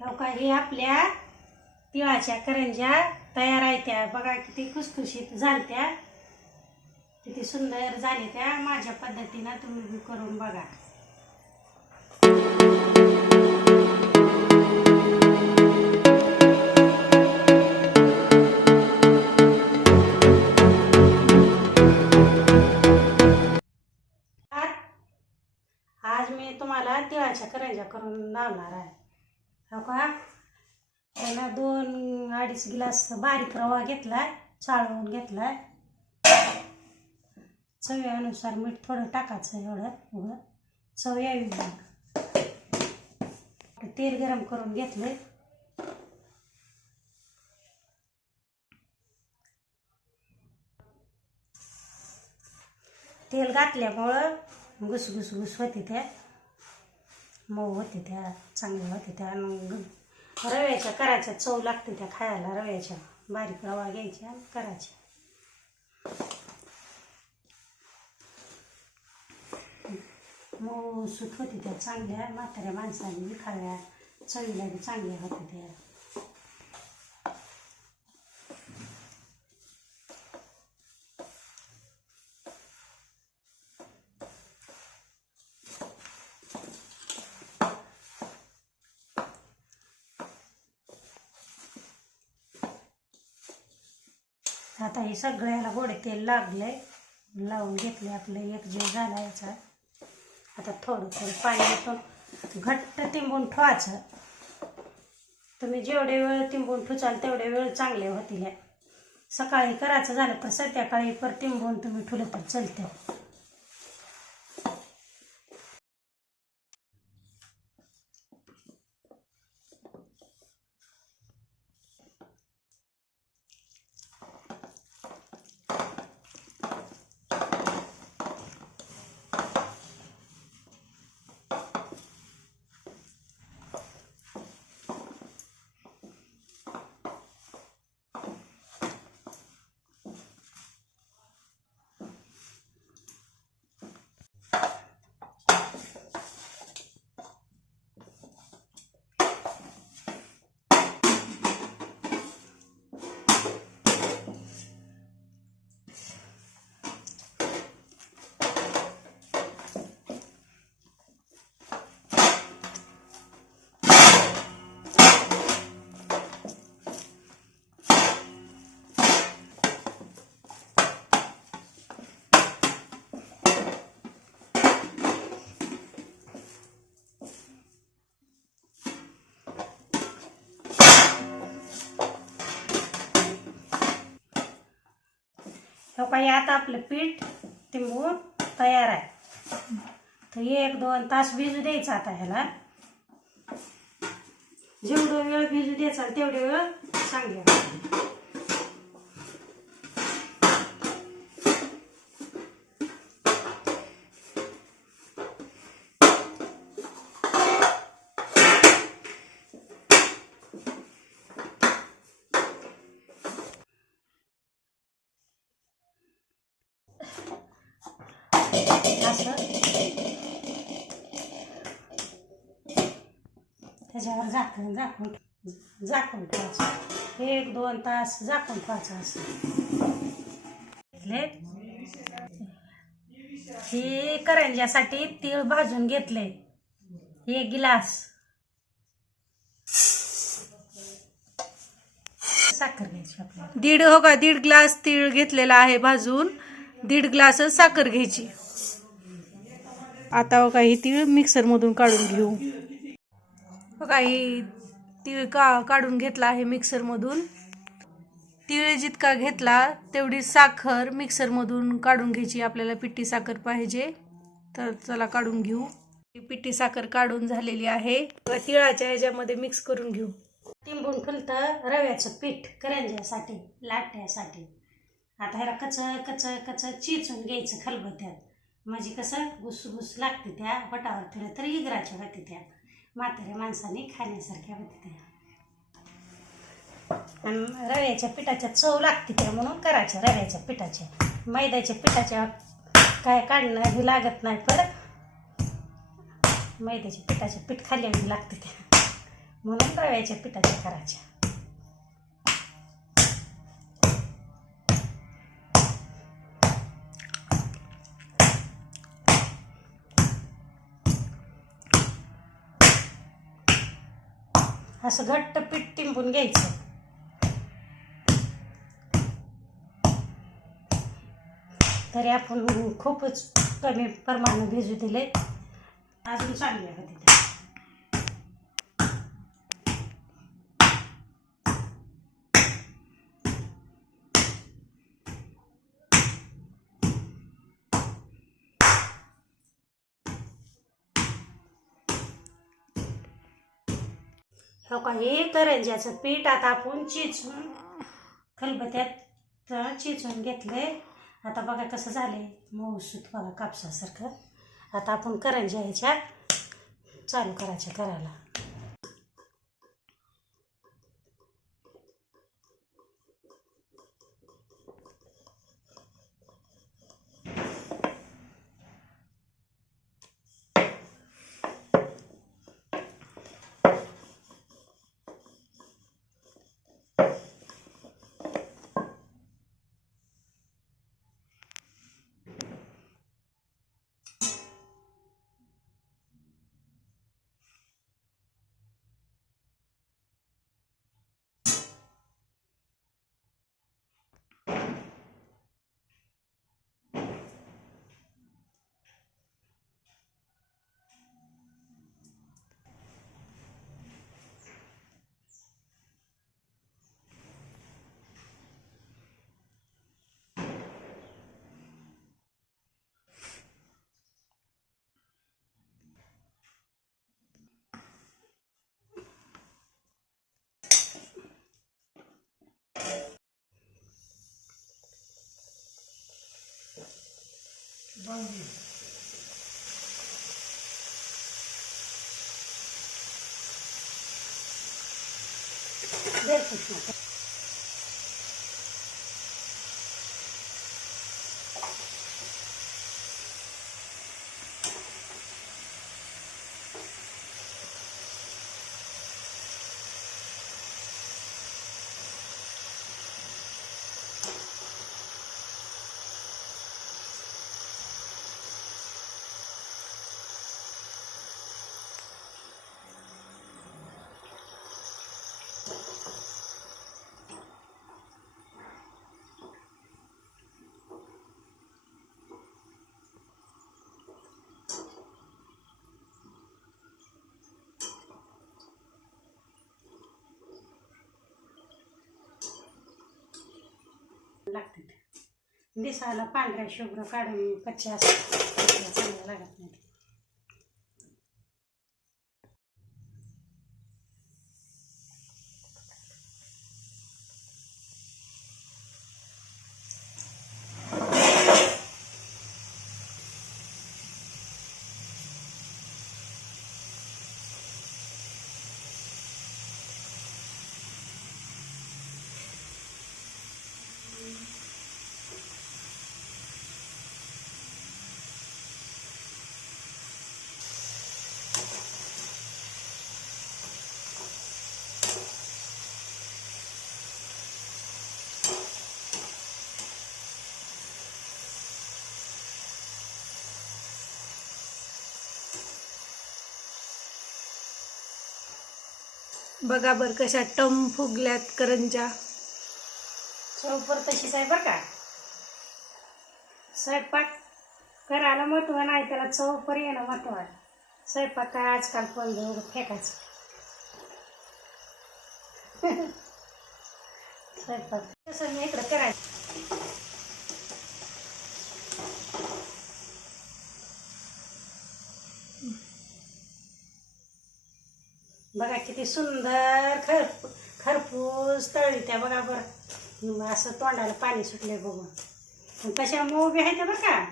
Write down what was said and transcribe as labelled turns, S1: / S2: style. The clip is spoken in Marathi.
S1: हो का? हे आपल्या तिळाच्या करंज्या तयार आहेत त्या. बघा किती खुसखुशीत झालत्या. किती सुंदर झाले त्या. माझ्या पद्धतीनं तुम्ही करून बघा. आज मी तुम्हाला तिळाच्या करंज्या करून लावणार आहे. हो का? त्याला दोन अडीच गिलास बारीक रवा घेतलाय चाळवून घेतलाय. चवीनुसार मीठ थोडं टाकायचं एवढं उगं चव यावी मग. तेल गरम करून घेतलंय. तेल घातल्यामुळं घुस घुस घुस होते त्या. मऊ होते त्या चांगल्या होते त्या मग रव्याच्या करायच्या चव लागते त्या खायला रव्याच्या. बारीक रवा घ्यायच्या आणि करायच्या. मऊ सुत होती त्या चांगल्या म्हाताऱ्या माणसांनी बी खाव्या चवीला बी चांगल्या होत्या त्या. आता हे सगळ्याला गोडे तेल लागले. लावून घेतले आपलं एक जीव झाला याचा आता थोडं थोडं पाणी ओतून घट्ट तिंबून ठेवायचं. तुम्ही जेवढे वेळ तिंबून ठुचाल तेवढे वेळ चांगले होतील. सकाळी करायचं झालं तर संध्याकाळी पर तिंबून तुम्ही ठुलं तर चलते. हो काही आता आपलं पीठ तिंबून तयार आहे. तर एक दोन तास भिजू द्यायचं आता ह्याला. जेवढं वेळ भिजू द्यायचा तेवढे वेळ चांगले त्याच्यावर झाकण झाकून झाकून ठेवायचं. एक दोन तास झाकून ठेवायचं असं. घेतले? हे करंज्यासाठी तीळ भाजून घेतले. एक गिलास. साखर घ्यायची आपल्याला.
S2: दीड हो का? दीड ग्लास तीळ घेतलेला आहे भाजून. दीड ग्लास साखर घ्यायची. आता हो का ही तीळ मिक्सरमधून काढून घेऊ. काही ही तीळ का काढून घेतला आहे मिक्सरमधून. तीळ जितका घेतला तेवढी साखर मिक्सरमधून काढून घ्यायची. आपल्याला पिठी साखर पाहिजे. तर चला काढून घेऊ. ही पिठी साखर काढून झालेली आहे. तिळाच्या ह्याच्यामध्ये मिक्स करून घेऊ.
S1: तिंबून फुलतं रव्याचं पीठ करंज्यासाठी लाटण्यासाठी आता ह्याला कच कच कच चिचून घ्यायचं खलबत्यात. म्हणजे कसं घुसघुस लागते त्या पटावर फिरत तर इगराच्या होते त्या म्हाताऱ्या माणसाने खाण्यासारख्या होत्या त्या. आणि रव्याच्या पिठाच्या चव लागते त्या म्हणून करायच्या रव्याच्या पिठाच्या. मैद्याच्या पिठाच्या काय काढणं हे लागत नाही परत मैद्याच्या पिठाच्या पीठ खाल्ल्याने लागते त्या. म्हणून रव्याच्या पिठाच्या करायच्या. असं घट्ट पीठ टिंबून घ्यायचं. तरी आपण खूपच कमी प्रमाणात भिजू दिले अजून चांगले होते हो का हे करंज्याचं पीठ आता आपण चिचून खलबत्यात चिचून घेतले आता बघा कसं झालंय. मऊसूत बघा कापसासारखं. आता आपण करंज्या ह्याच्यात चालू करायच्या करायला бомбим. Дай вкусно. दिसायला पांढऱ्या शुभ्र काढून कच्चे असतात. चांगलं लागत नाही.
S2: बघा बर कशा टम फुगल्यात करंजा.
S1: चौपर तशीच आहे बरं का? स्वयंपाक करायला महत्त्व नाही त्याला चौपर येणं महत्त्व आहे. स्वयंपाक काय आजकाल पण एवढं फेकायचं. स्वयंपाक. तसं मी इकडं करायचं. बघा किती सुंदर खर खरपूस तळली त्या बघा बरं. असं तोंडाला पाणी सुटलं बघून. आणि तशा मऊ बी आहेत बरं का?